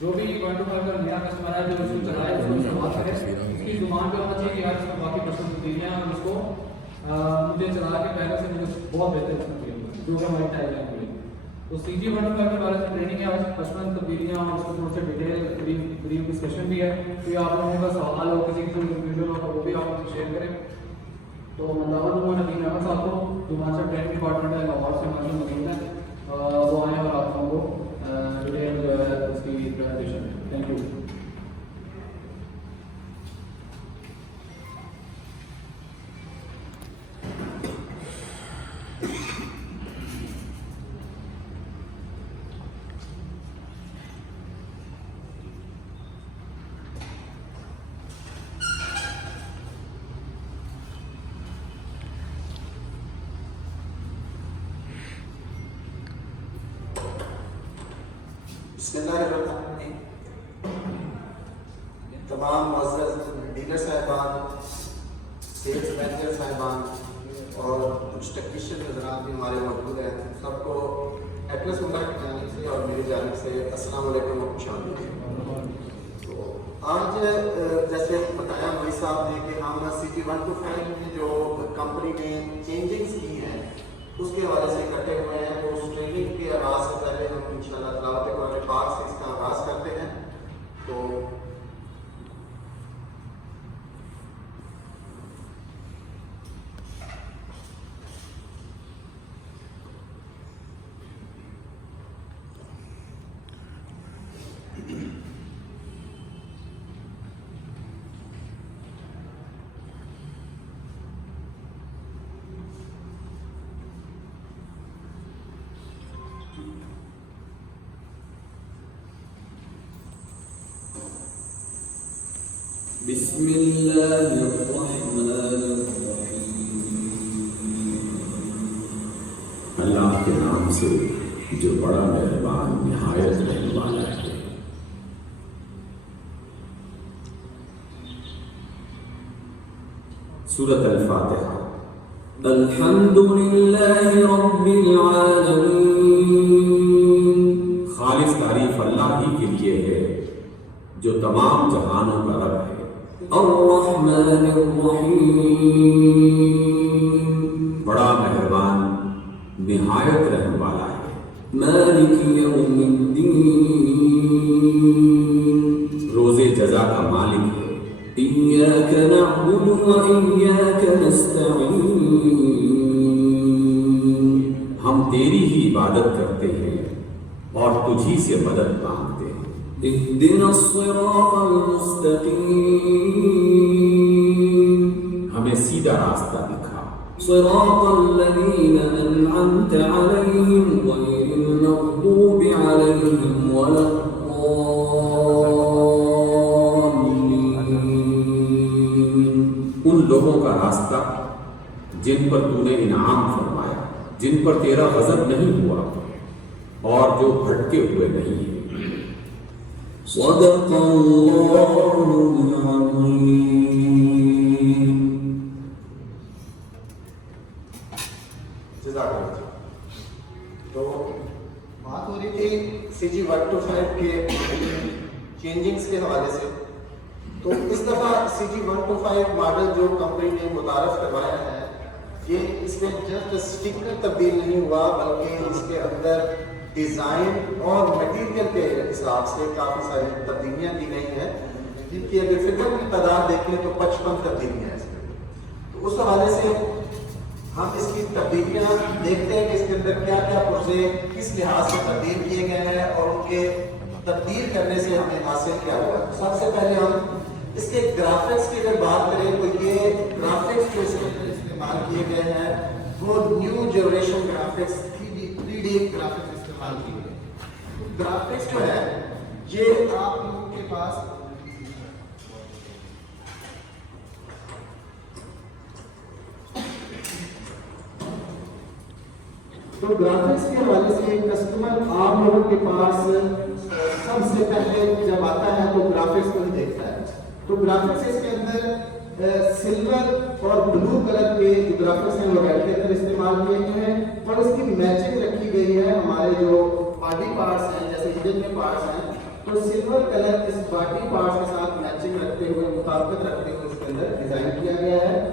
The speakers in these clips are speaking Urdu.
جو بھی 125 کا نیا کسٹمر ہے جو اس کو چلائے اس کو استعمال کرے، اس کی زبان پہ ہونا چاہیے کہ یار اس میں باقی پرسنل تبدیلیاں ہیں اور اس کو مجھے چلا کے پہلے سے مجھے بہت بہتر اس میں فیل ہوگا، جو کہ ہماری ٹائم لائن ہوئی. تو سی جی 125 کے بارے میں ٹریننگ ہے آج، پرسنل تبدیلیاں اور اس کو تھوڑا سا ڈیٹیل بریف ڈسکشن بھی ہے. کوئی آپ لوگوں کا سوال ہو، کسی کی کنفیوژن ہو تو وہ بھی آپ مجھے شیئر کریں. تو منداوت ہوں نبین احمد صاحب کو جو ہمارے ساتھ ٹریننگ ڈپارٹمنٹ ہے لاہور سے ہمارے موجود ہیں، وہ آئیں اور آپ لوگوں کو ڈیٹیل جو ہے اس کی پریزنٹیشن. Thank you. بسم اللہ الرحمن الرحیم. تمام معزز ڈیلر صاحبان، سیلس مینیجر صاحبان اور کچھ ٹیکنیشین حضرات بھی ہمارے موجود ہیں، سب کو ایٹلس عمرہ کی جانب سے اور میری جانب سے السلام علیکم و خوش آمدید. تو آج جیسے بتایا مئی صاحب نے کہ ہم CG 125 میں جو کمپنی نے چینجنگس کی ہیں اس کے حوالے سے اکٹھے ہوئے ہیں. تو اس ٹریننگ کے آغاز سے پہلے ہم انشاءاللہ تلاوت قرآن پاک سے اس کا آغاز کرتے ہیں. تو بسم اللہ الرحمن الرحیم. اللہ کے نام سے جو بڑا مہربان نہایت رحم والا ہے. سورۃ الفاتحہ. الحمد للہ رب العالمین. خالص تعریف اللہ ہی کے لیے ہے جو تمام جہانوں کا رب ہے. الرحمن الرحیم. بڑا مہربان نہایت رحم والا ہے. مالک یوم الدین. روز جزا کا مالک ہے. ایاک نعبد و ایاک نستعین. ہم تیری ہی عبادت کرتے ہیں اور تجھی سے مدد مانگتے ہیں. اهدنا الصراط المستقیم. ہمیں سیدھا راستہ دکھا. صراط الذین انعمت علیہم غیر المغضوب علیہم ولا الضالین. ان لوگوں کا راستہ جن پر تو نے انعام فرمایا، جن پر تیرا غضب نہیں ہوا اور جو بھٹکے ہوئے نہیں ہیں. صدق اللہ العظیم. جزاک اللہ. تو بات ہو رہی تھی CG 125 کے چینجنگس کے حوالے سے. تو اس دفعہ CG 125 ماڈل جو کمپنی نے متعارف کروایا ہے، یہ اس میں جسٹ اسٹیکر تبدیل نہیں ہوا بلکہ اس کے اندر ڈیزائن اور مٹیریل کے حساب سے کافی ساری تبدیلیاں کی گئی ہیں، جن کی اگر فگر کی تعداد دیکھیں تو 55 تبدیلیاں ہیں اس میں. تو اس حوالے سے ہم اس کی تبدیلیاں دیکھتے ہیں کہ اس کے اندر کیا کیا پرزے کس لحاظ سے تبدیل کیے گئے ہیں اور ان کے تبدیل کرنے سے ہمیں حاصل کیا ہوا. سب سے پہلے ہم اس کے گرافکس کی اگر بات کریں تو یہ گرافکس جو اس کے اندر استعمال کیے گئے ہیں وہ new generation graphics 3D graphics استعمال کیے گئے. گرافکس جو ہے یہ آپ لوگوں کے پاس تو گرافکس کے حوالے سے کسٹمر آپ لوگوں کے پاس سب سے پہلے جب آتا ہے تو گرافکس کو ہی دیکھتا ہے. تو گرافکس اس کے اندر سلور اور بلو کلر کے جو گرافکس ہیں وہ ریڈ کے اندر استعمال کیے گئے ہیں اور اس کی میچنگ رکھی گئی ہے ہمارے جو باڈی پارٹس ہیں جیسے انجن کے پارٹس ہیں تو سلور کلر اس باڈی پارٹس کے ساتھ میچنگ رکھتے ہوئے مطابقت رکھتے ہوئے اس کے اندر ڈیزائن کیا گیا ہے.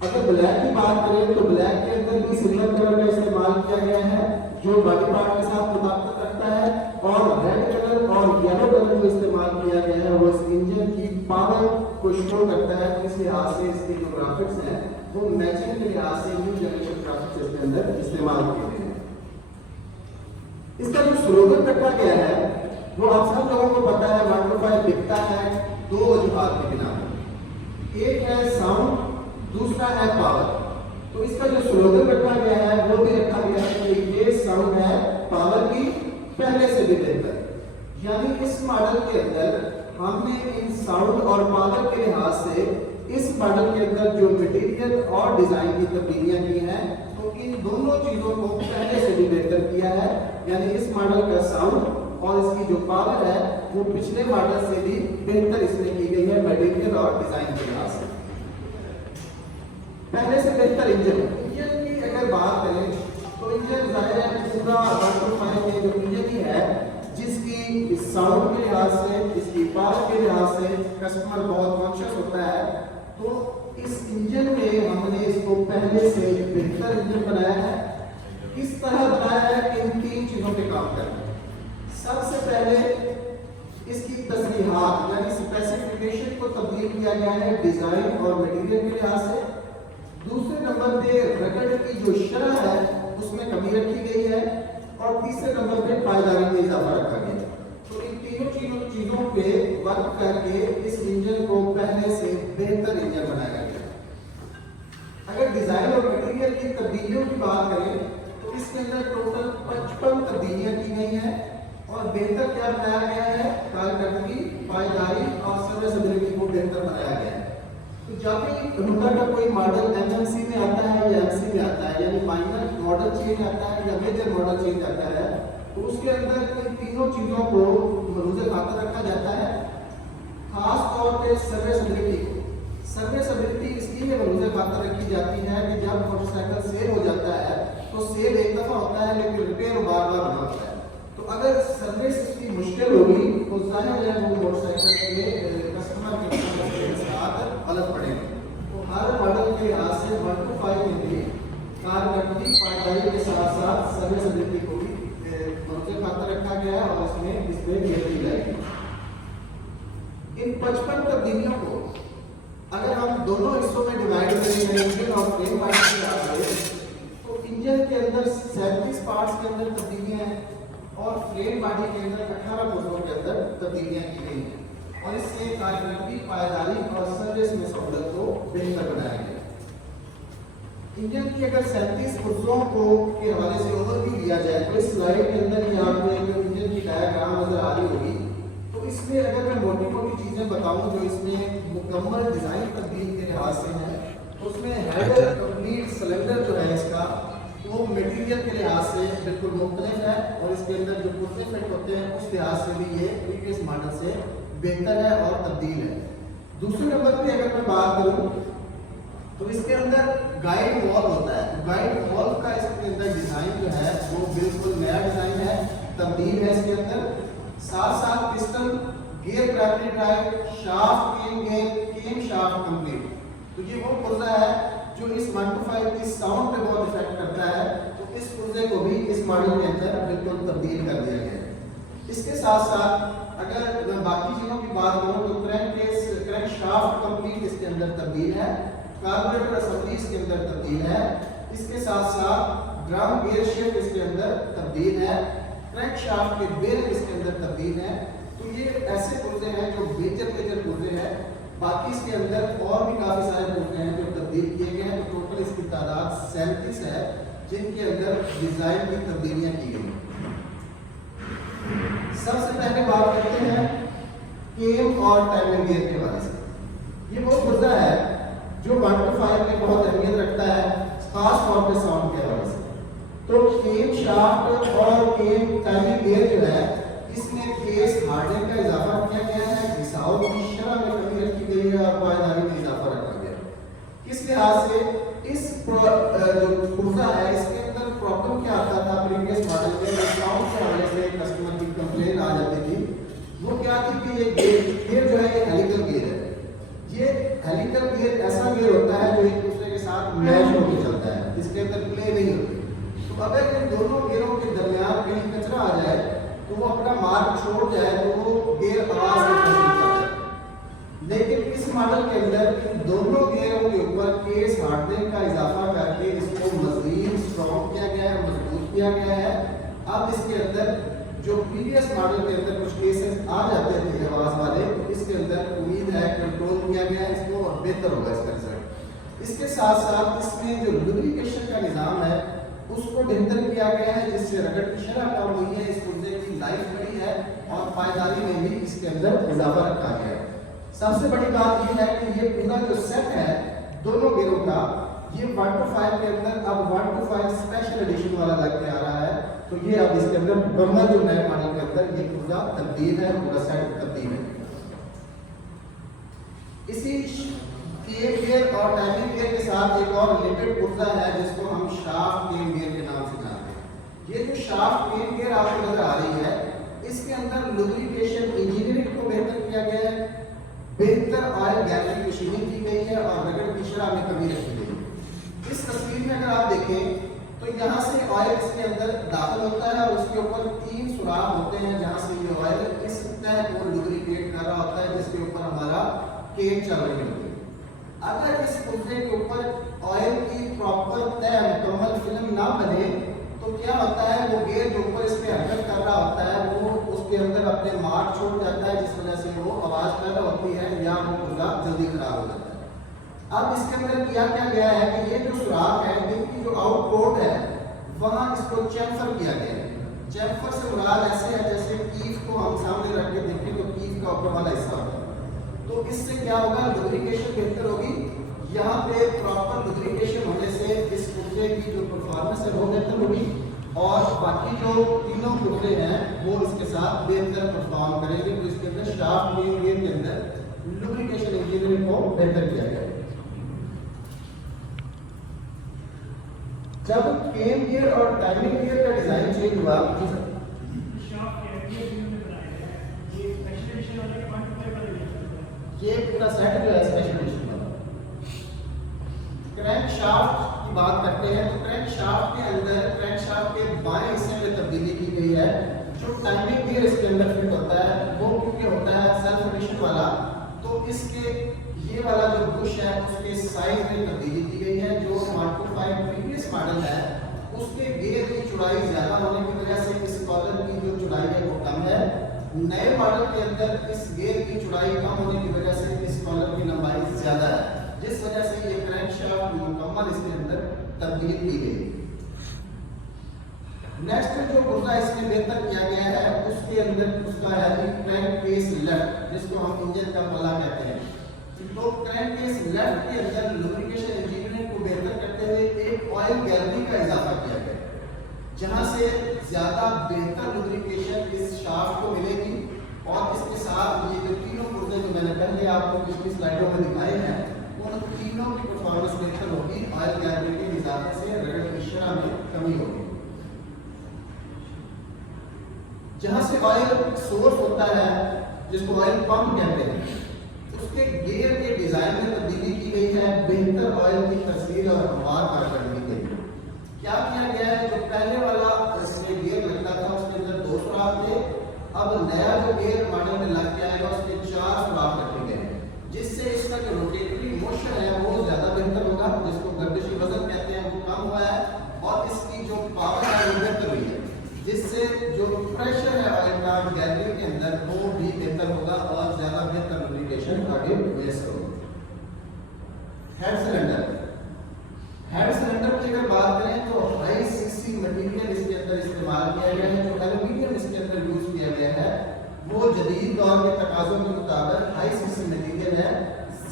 اگر بلیک کی بات کریں تو بلیک کے اندر بھی سلور کلر کا استعمال کیا گیا ہے جو باڈی پارٹ کے ساتھ مطابقت رکھتا ہے, اور ریڈ کلر اور یلو کلر جو استعمال کیا گیا ہے وہ اس انجن کی پاور کو شو کرتا ہے. اس لحاظ سے اس کے جو گرافکس ہیں وہ میچنگ کے لحاظ سے نیو جنریشن گرافکس اس کے اندر استعمال کیے گئے ہیں. اس کا جو سلوگن رکھا گیا ہے وہ آپ سب لوگوں کو پتا ہے 125 بکتا ہے دو وجوہات کی بنا پر. ایک ہے ساؤنڈ, دوسرا ہے پاور. تو اس کا جو سلوگن رکھا گیا ہے وہ بھی رکھا گیا ہے کہ یہ ساؤنڈ ہے پاور کی پہلے سے بھی بہتر. یعنی اس ماڈل کے اندر ہم نے ان ساؤنڈ اور پاور کے لحاظ سے اس ماڈل کے اندر جو مٹیریل اور ڈیزائن کی تبدیلیاں کی ہیں تو ان دونوں چیزوں کو پہلے سے بھی بہتر کیا ہے. یعنی اس ماڈل کا ساؤنڈ اور اس کی جو پاور ہے وہ پچھلے ماڈل سے بھی بہتر اس میں کی گئی ہے مٹیریل اور ڈیزائن کے لحاظ سے. پہلے سے بہتر انجن کی اگر بات کریں تو انجن ظاہر ہے پورا 125 کے جو انجن ہی ہے جس کی ساؤنڈ کے لحاظ سے, اس کی پاور کے لحاظ سے کسٹمر بہت کانشیس ہوتا ہے. تو اس انجن میں ہم نے اس کو پہلے سے بہتر انجن بنایا ہے. کس طرح بنایا ہے کہ ان تین چیزوں پہ کام کرنا ہے. سب سے پہلے اس کی تصریحات یعنی اسپیسیفکیشن کو تبدیل کیا گیا ہے ڈیزائن اور مٹیریل کے لحاظ سے. دوسرے نمبر پہ رگڑ کی جو شرح ہے اس میں کمی رکھی گئی ہے, اور تیسرے نمبر پہ پائیداری میں اضافہ رکھا گیا ہے. تو ان تینوں چیزوں پہ ورک کر کے اس انجن کو پہلے سے بہتر انجن بنایا گیا ہے. اگر ڈیزائن اور مٹیریل کی تبدیلیوں کی بات کریں تو اس کے اندر ٹوٹل 55 تبدیلیاں کی گئی ہیں, اور بہتر کیا بنایا گیا ہے, کارکردگی, پائیداری اور سروسیبلٹی کو بہتر بنایا گیا ہے. تو جب بھی ہونڈا کا کوئی ماڈل MMC میں آتا ہے یا MC میں آتا ہے, یعنی مائنر ماڈل چینج آتا ہے یا میجر ماڈل چینج آتا ہے, تو اس کے اندر ان تینوں چیزوں کو ملحوظ خاطر رکھا جاتا ہے. خاص طور پہ سروسیبلٹی اس لیے ملحوظ خاطر رکھی جاتی ہے کہ جب موٹر سائیکل سیل ہو جاتا ہے تو سیل ایک دفعہ ہوتا ہے لیکن ریپیئر بار بار ہونا ہوتا ہے. تو اگر سروس اس کی مشکل ہوگی تو ظاہر ہے وہ موٹر سائیکل کے کسٹمر کے ساتھ غلط پڑے گا. تو ہر ماڈل کے لحاظ سے 125 میں بھی کارکردگی, پائیداری کے ساتھ ساتھ سروسیبلٹی کو بھی ملحوظ خاطر رکھا گیا ہے, اور اس میں اس پہ غور کی جائے گی. ان 55 تبدیلیوں کو اگر ہم دونوں حصوں میں ڈیوائڈ کریں انجن اور فریم باڈی کی بات کریں تو انجن کے اندر 37 پارٹس کے اندر تبدیلیاں ہیں, اور فریم باڈی کے اندر 18 پرزوں کے اندر تبدیلیاں کی گئی ہیں, اور اس سے کارکردگی, پائیداری اور سروس میں سہولت کو بہتر بنایا گیا. انجن کی اگر 37 پرزوں کو کے حوالے سے اوور بھی لیا جائے تو اس سلائڈ کے اندر ہی آپ کو ایک انجن کی ڈایاگرام نظر آ رہی ہوگی. تو اس میں اگر میں موٹی موٹی چیزیں بتاؤں جو اس میں مکمل ڈیزائن تبدیل کے لحاظ سے ہیں, تو اس میں ہیڈر کمپلیٹ سلنڈر جو ہے اس کا وہ میٹیریل کے لحاظ سے بالکل مختلف ہے, اور اس کے اندر جو پرزے فٹ ہوتے ہیں اس لحاظ سے بھی یہ پریویس ماڈل سے بہتر ہے اور تبدیل ہے. دوسرے نمبر پہ اگر میں بات کروں تو اس کے اندر گائیڈ وال ہوتا ہے. گائیڈ وال کا اس کے اندر ڈیزائن جو ہے وہ بالکل نیا ڈیزائن ہے, تبدیل ہے اس کے اندر. ساتھ ساتھ piston, gear primary drive, shaft, camshaft complete. تو یہ وہ پرزہ ہے جو اس 125 کی ساؤنڈ پہ بہت افیکٹ کرتا ہے, تو اس پرزے کو بھی اس ماڈل کے اندر بالکل تبدیل کر دیا گیا ہے. اس کے ساتھ ساتھ اگر میں باقی چیزوں کی بات کروں تو کرینک شافٹ کمپلیٹ اس کے اندر تبدیل ہے, کاربوریٹر اسمبلی اس کے اندر تبدیل ہے. اس کے ساتھ ساتھ ڈرم گیئر شفٹ اس کے اندر تبدیل ہے, کرینک شافٹ کے بیرنگ اس کے اندر تبدیل ہے. تو یہ ایسے پرزے ہیں جو میجر پرزے ہیں. باقی اس کے اندر اور بھی کافی سارے پرزے ہیں جو تبدیل کیے گئے ہیں. تو ٹوٹل اس کی تعداد 37 ہے جن کے اندر ڈیزائن کی تبدیلیاں کی گئی. سب سے پہلے بات کرتے ہیں کیم اور ٹائمنگ گیئر کے حوالے سے. یہ وہ پرزہ ہے جو 125 میں بہت اہمیت رکھتا ہے, خاص طور پہ ساؤنڈ کے حوالے سے. تو کیم شافٹ اور کیم ٹائمنگ گیئر جو ہے اس میں کیس ہارڈنگ کا اضافہ کیا گیا ہے, گھساؤ کی شرح میں کمی رکھی گئی ہے, اور پائیداری میں اضافہ رکھا گیا ہے. کس لحاظ سے اس جو پرزہ ہے اس کے اندر پرابلم کیا آتا تھا پریویس ماڈل میں, ساؤنڈ کے حوالے سے کسٹمر کی کمپلین آ جاتی تھی یہ گیئر جو ہے یہ ہیلیکل گیئر ہے. یہ ہیلیکل گیئر ایسا گیئر ہوتا ہے جو ایک دوسرے کے ساتھ میچ ہو کے چلتا ہے, اس کے اندر پلے نہیں ہوتی. تو اگر ان دونوں گیئروں کے درمیان کہیں کچرا آ جائے تو وہ اپنا مارک چھوڑ جائے تو وہ گیئر آواز سے ختم کر جائے. لیکن اس ماڈل کے اندر ان دونوں گیئروں کے اوپر کیس ہارڈننگ کا اضافہ کر کے اس کو مزید اسٹرانگ کیا گیا ہے, مضبوط کیا گیا ہے. اب اس کے اندر جو پریویس ماڈل کے اندر کچھ کیسز آ جاتے تھے آواز والے, تو اس کے اندر امید ہے کنٹرول کیا گیا ہے اس کو اور بہتر ہوگا اس کا رزلٹ. اس کے ساتھ ساتھ اس میں جو لوبریکیشن کا نظام ہے اس کو بہتر کیا گیا ہے, جس سے رگڑ کی شرح کم ہوئی ہے, اس پرزے کی لائف بڑی ہے اور پائیداری میں بھی اس کے اندر اضافہ رکھا گیا ہے. سب سے بڑی بات یہ ہے کہ یہ پورا جو سیٹ ہے دونوں گیئروں کا, یہ 1-5 کے اندر اب 1-5 اسپیشل ایڈیشن والا لگ کے آ رہا ہے. تو یہ اب اس کے اندر مکمل جو نئے ماڈل کے اندر یہ پورا تبدیل ہے, پورا سیٹ تبدیل ہے. اسی گیئر اور ٹائمنگ گیئر کے ساتھ ایک اور ریلیٹڈ پرزا ہے جس کو ہم شافٹ کیم گیئر کے نام سے جانتے ہیں. یہ جو شافٹ کیم گیئر آپ کو نظر آ رہی ہے اس کے اندر لوبریکیشن انجینئرنگ کو بہتر کیا گیا ہے, بہتر آئل گیلری مشیننگ کی گئی ہے اور رگڑ کی شرح میں کمی رکھی گئی ہے. اس تصویر میں اگر آپ دیکھیں تو یہاں سے آئل اس کے اندر داخل ہوتا ہے اور اس کے اوپر 3 سوراخ ہوتے ہیں جہاں سے یہ آئل اس تہ کو لوبریکیٹ کر رہا ہوتا ہے جس کے اوپر ہمارا کیک چل رہی ہوتی ہے. اگر اس پرزے کے اوپر آئل کی پراپر تہ مکمل فلم نہ بنے تو کیا ہوتا ہے, وہ گیئر جو اوپر اس پہ حرکت کر رہا ہوتا ہے وہ اس کے اندر اپنے مارک چھوڑ جاتا ہے, جس وجہ سے وہ آواز پیدا ہوتی ہے یا وہ پرزا جلدی خراب ہو جاتا ہے. اب اس کے اندر کیا گیا ہے کہ یہ جو سوراخ ہے ان کی جو آؤٹ پورٹ ہے وہاں اس کو چیمفر کیا گیا ہے. چیمفر سے مراد ایسے ہے جیسے کیف کو ہم سامنے رکھ کے دیکھیں تو کیف کا اوپر والا حصہ ہوتا ہے. تو اس سے کیا ہوگا, لوبریکیشن بہتر ہوگی. یہاں پہ پراپر لوبریکیشن ہونے سے اس پرزے کی جو پرفارمنس ہے وہ بہتر ہوگی اور باقی جو تینوں پرزے ہیں وہ اس کے ساتھ بہتر پرفارم کریں گے. تو اس کے اندر شافٹ کیم گیئر کے اندر لوبریکیشن انجینئرنگ کو بہتر کیا گیا ہے. جب کیم گیئر اور ٹائمنگ گیئر کا ڈیزائن چینج ہوا, یہ پورا سیٹ جو ہے اسپیشل ایڈیشن والا. کرینک شافٹ کی بات کرتے ہیں تو کرینک شافٹ کے اندر کرینک شافٹ کے بائیں حصے میں تبدیلی کی گئی ہے. جو ٹائمنگ گیئر اس کے اندر فٹ ہوتا ہے وہ کیونکہ ہوتا ہے سیلف ایڈیشن والا, تو اس کے یہ والا جو بش ہے اس کے سائز میں تبدیلی کی گئی ہے. جو 1-5 پریویس ماڈل ہے اس کے گیئر کی چوڑائی زیادہ ہونے کی وجہ سے اس کالر کی جو چوڑائی ہے وہ کم ہے. نئے ماڈل کے اندر اس گیئر کی چوڑائی کم ہونے کی وجہ سے اس کالر کی لمبائی زیادہ ہے, جس وجہ سے یہ کرینک شافٹ مکمل اس کے اندر تبدیل کی گئی. نیکسٹ جو پرزا اس میں بہتر کیا گیا ہے اس کے اندر اس کا ہے کرینک کیس لیفٹ, جس کو ہم انجن کا پلہ کہتے ہیں. تو کرینک کیس لیفٹ کے اندر لوبریکیشن انجینئرنگ کو بہتر کرتے ہوئے ایک آئل گیلری کا اضافہ کیا گیا جہاں سے زیادہ بہتر لوبریکیشن اس شافٹ کو ملے گی. اور اس کے ساتھ یہ جو تینوں پرزے جو میں نے پہلے آپ کو پچھلی سلائیڈوں میں دکھائے ہیں ان تینوں کی پرفارمنس بہتر ہوگی. آئل گیلری کے اضافے سے رگڑ کی شرح میں کمی ہوگی. جہاں سے آئل سورس ہوتا ہے جس کو آئل پمپ کہتے ہیں, اس کے گیئر کے ڈیزائن میں تبدیلی کی گئی ہے. بہتر آئل کی ترسیل اور ہموار کارکردگی کے لیے کیا کیا گیا ہے, جو پہلے والا اس میں گیئر لگتا تھا اس کے اندر 2 سوراخ تھے, اب نیا جو گیئر ماڈل میں لگ کے آئے گا اس کے 4 سوراخ رکھے گئے ہیں, جس سے اس کا جو روٹیٹری موشن ہے وہ زیادہ بہتر ہوگا, جس کو گردشی وزن کہتے ہیں وہ کم ہوا ہے. اور اس کی جو پاور ہے وہ بہتر ہوئی ہے, جس سے جو پریشر ہے آئل کا گیلری کے اندر وہ بھی بہتر ہوگا اور زیادہ بہتر لوبریکیشن آگے میسر ہوگا. ہیڈ سلنڈر کی اگر بات کریں تو ہائی 60 مٹیریل اس کے اندر استعمال کیا گیا ہے. جو ایلومینیم اس کے اندر یوز کیا گیا ہے وہ جدید دور کے تقاضوں کے مطابق ہائی 60 مٹیریل ہے,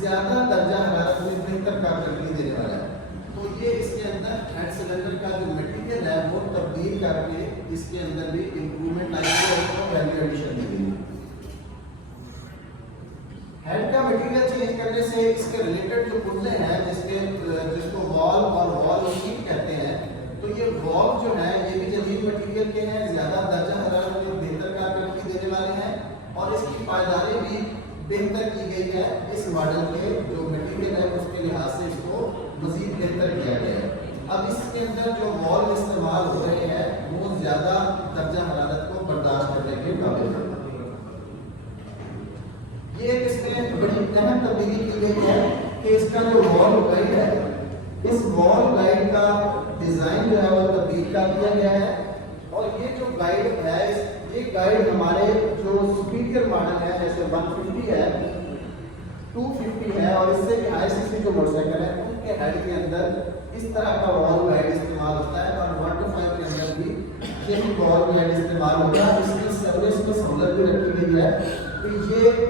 زیادہ درجہ حرارت میں بہتر کارکردگی دینے والا ہے. تو یہ اس کے اندر ہیڈ سلنڈر کا جو مٹیریل ہے وہ تبدیل کر کے اس کے اندر بھی امپروومنٹ آئی ہے اور ویلیو ایڈیشن دی گئی. ہیڈ کا مٹیریل چینج کرنے سے اس کے ریلیٹڈ جو پرزے ہیں جس کو وال اور وال شیٹ کہتے ہیں, تو یہ وال جو ہے یہ بھی جدید مٹیریل کے ہیں, زیادہ درجہ حرارت میں بہتر کارکردگی دینے والے ہیں اور اس کی پائیداری بہتر کی گئی ہے. اس ماڈل کے جو مٹیریل ہے اس کے لحاظ سے اس کو مزید بہتر کیا گیا ہے. اب اس کے اندر جو وال استعمال ہو رہے ہیں وہ زیادہ درجہ حرارت کو برداشت کرنے کے قابل ہے. یہ ایک اس میں بڑی اہم تبدیلی کی گئی ہے کہ اس کا جو وال گائیڈ ہے, اس وال گائیڈ کا ڈیزائن جو ہے وہ تبدیل کر دیا گیا ہے. اور یہ جو گائیڈ ہے, یہ گائیڈ ہمارے جو سپیریئر ماڈل ہے جیسے 150 ہے, 250 ہے اور اس سے بھی ہائی سی سی جو موٹر سائیکل ہے ان کے ہیڈ کے اندر اس طرح کا وال گائیڈ استعمال ہوتا ہے. اور 125 کے اندر بھی یہی وال گائیڈ استعمال ہوتا ہے. اس کی سروس میں سہولت بھی رکھی گئی ہے کہ یہ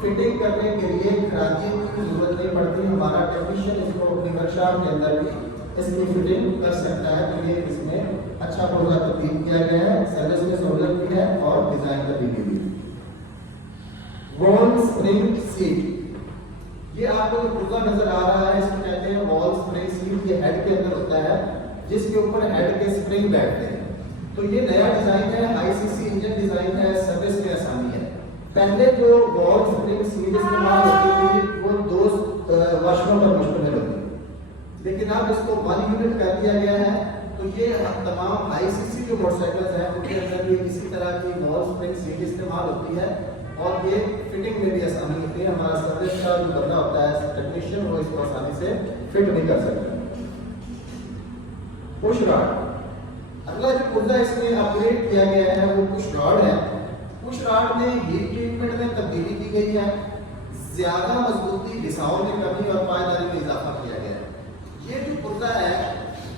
فٹنگ کرنے کے لیے خراجیوں کی ضرورت نہیں پڑتی. ہمارا ٹیکنیشین اس کو اپنی ورکشاپ کے اندر بھی اس کی فٹنگ کر سکتا ہے. تو یہ اس میں اچھا پروگرام تبدیل کیا گیا ہے, سروس میں سہولت بھی ہے اور ڈیزائن تبدیلی بھی. وال اسپرنگ سیٹ, یہ آپ کو جو پرزا نظر آ رہا ہے اس کو کہتے ہیں وال اسپرنگ سیٹ. یہ ہیڈ کے اندر ہوتا ہے جس کے اوپر ہیڈ کے اسپرنگ بیٹھتے ہیں. تو یہ نیا ڈیزائن ہے, ہائی سی سی انجن ڈیزائن ہے, سروس میں آسانی ہے. پہلے جو وال اسپرنگ سیٹ استعمال ہوتی تھی وہ 2 واشروں پر مشتمل ہوتی تھی, لیکن اب اس کو 1 یونٹ کر دیا گیا ہے. تو یہ تمام ہائی سی سی جو موٹر سائیکلز ہیں ان کے اندر بھی اسی طرح کی وال اسپرنگ سیٹ استعمال ہوتی ہے اور یہ فٹنگ میں بھی آسانی ہوتی ہے. ہمارا سروس کا جو بندہ ہوتا ہے ٹیکنیشین وہ اس کو آسانی سے فٹ نہیں کر سکتا. پش راڈ, اگلا جو پرزا اس میں اپگریڈ کیا گیا ہے وہ پش راڈ ہے. پش راڈ میں ہیٹ ٹریٹمنٹ میں تبدیلی کی گئی ہے, زیادہ مضبوطی, رساؤ میں کمی اور پائیداری میں اضافہ کیا گیا ہے. یہ جو پرزا ہے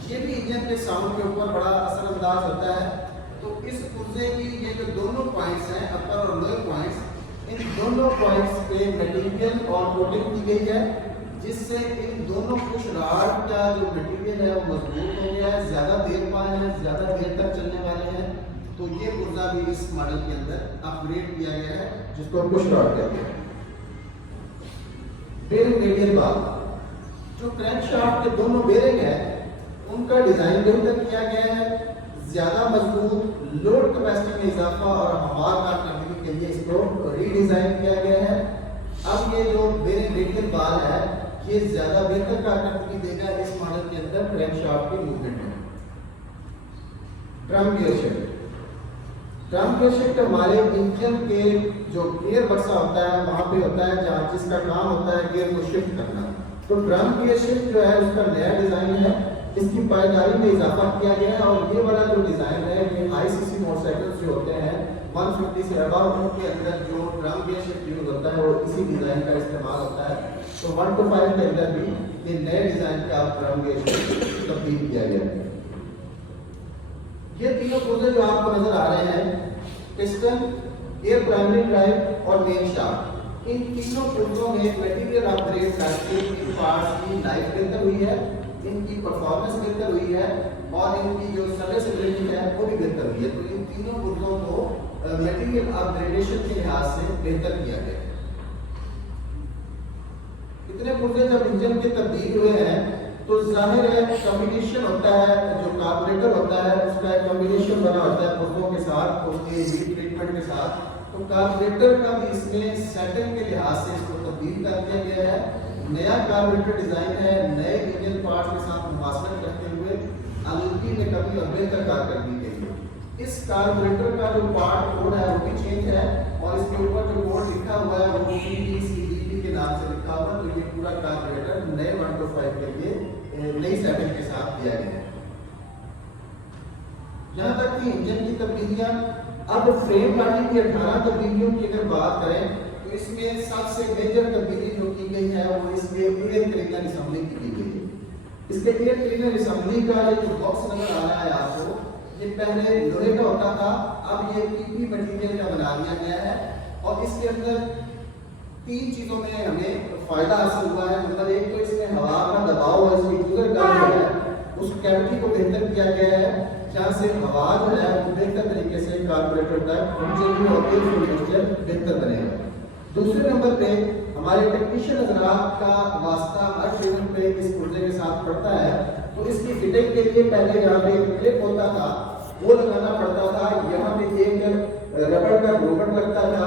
یہ بھی انجن کے ساؤنڈ کے اوپر بڑا اثر انداز ہوتا ہے. تو اس پرزے کی یہ جو دونوں پوائنٹس ہیں, اپر اور لوئر پوائنٹس, ان دونوں پوائنٹس پہ مٹیریل اور کوٹنگ کی گئی ہے جس سے ان دونوں پش راڈ کا جو مٹیریل ہے وہ مضبوط ہو گیا ہے, زیادہ دیر پائے ہیں, زیادہ دیر تک چلنے والے ہیں. تو یہ پرزا بھی اس ماڈل کے اندر اپگریڈ کیا گیا ہے جس کو پش راڈ کہتے ہیں. بیرنگ ریڈیل بال, جو کرینک شافٹ کے دونوں بیرنگ ہیں ان کا ڈیزائن بہتر کیا گیا ہے, زیادہ مضبوط, لوڈ کیپیسٹی میں اضافہ اور ہوا کارکردگی کے لیے اس کو ری ڈیزائن کیا گیا ہے. اب یہ جو بیرنگ ریڈیل بال ہے یہ زیادہ بہتر کارکردگی دے گا اس ماڈل کے اندر کرینک شافٹ کی موومنٹ میں. Drum gear shift, drum gear shift ہمارے انجن کے جو گیئر بکسا ہوتا ہے وہاں پہ ہوتا ہے جہاں جس کا کام ہوتا ہے گیئر کو شفٹ کرنا. تو ڈرم گیئر شفٹ جو ہے اس کا نیا ڈیزائن ہے, اس کی پائیداری میں اضافہ کیا گیا ہے. اور یہ والا جو ڈیزائن ہے یہ ہائی سی سی موٹر سائیکل جو ہوتے ہیں 150 سے ابو ان کے اندر جو ڈرم گیئر شفٹ یوز ہوتا ہے وہ اسی ڈیزائن کا استعمال ہوتا ہے. تو 125 کے اندر بھی یہ نئے ڈیزائن کا ڈرم گیئر شفٹ تبدیل کیا گیا ہے. یہ تینوں پرزے جو آپ کو نظر آ رہے ہیں, پسٹن, ایئر پرائمری ڈرائیو اور مین شافٹ, ان تینوں پرزوں میں مٹیریل اپگریڈ کر کے ان پارٹس کی لائف بہتر ہوئی ہے, ان کی پرفارمنس بہتر ہوئی ہے اور ان کی جو سروسبلٹی ہے وہ بھی بہتر ہوئی ہے. تو ان تینوں پرزوں کو مٹیریل اپگریڈیشن کے لحاظ سے بہتر کیا گیا. اتنے پرزے جب انجن کے تبدیل ہوئے ہیں تو ظاہر ہے کمبینیشن ہوتا ہے, جو کاربوریٹر ہوتا ہے اس کا ایک کمبینیشن بنا ہوتا ہے پرزوں کے ساتھ, اس کے ہیٹ ٹریٹمنٹ کے ساتھ. تو کاربوریٹر کا بھی اس میں سیٹنگ کے لحاظ سے اس کو تبدیل کر دیا گیا ہے. نیا کاربوریٹر ڈیزائن ہے, نئے انجن پارٹس کے ساتھ مماثلت کرتے ہوئے آلودگی میں کمی اور بہتر کارکردگی کے لیے. اس کاربوریٹر کا جو پارٹ کوڈ ہے وہ بھی چینج ہے اور اس کے اوپر جو کوڈ لکھا ہوا ہے وہ PDCDP کے نام سے لکھا ہوا ہے. تو یہ پورا کاربوریٹر نئے 125 کے لیے نئی سیٹنگ کے ساتھ دیا گیا ہے. جہاں تک کہ انجن کی تبدیلیاں, اب فریم باڈی کی 18 تبدیلیوں کی اگر بات کریں تو اس میں سب سے میجر تبدیلی جو کی گئی ہے وہ اس کے ایئر کلینر اسمبلی کی گئی ہے. اس کے ایئر کلینر اسمبلی کا یہ جو باکس نظر آ رہا ہے آپ کو, یہ پہلے لوہے کا ہوتا تھا, اب یہ PP مٹیریل کا بنا دیا گیا ہے. اور اس کے اندر 3 چیزوں میں ہمیں فائدہ حاصل ہوا ہے. مطلب ایک تو اس میں ہوا کا دباؤ اور اس کی گزر کا جو ہے اس کیوٹی کو بہتر کیا گیا ہے, جہاں سے ہوا جو ہے وہ بہتر طریقے سے کاربوریٹر تک پہنچے گی اور ایئر فلٹر بہتر بنے گا. دوسرے نمبر پہ ہمارے ٹیکنیشین حضرات کا واسطہ ہر ٹیبل پہ اس پرزے کے ساتھ پڑتا ہے. تو اس کی فٹنگ کے لیے پہلے یہاں پہ ایک کلپ ہوتا تھا وہ لگانا پڑتا تھا, یہاں پہ ایک ربڑ کا روبٹ لگتا تھا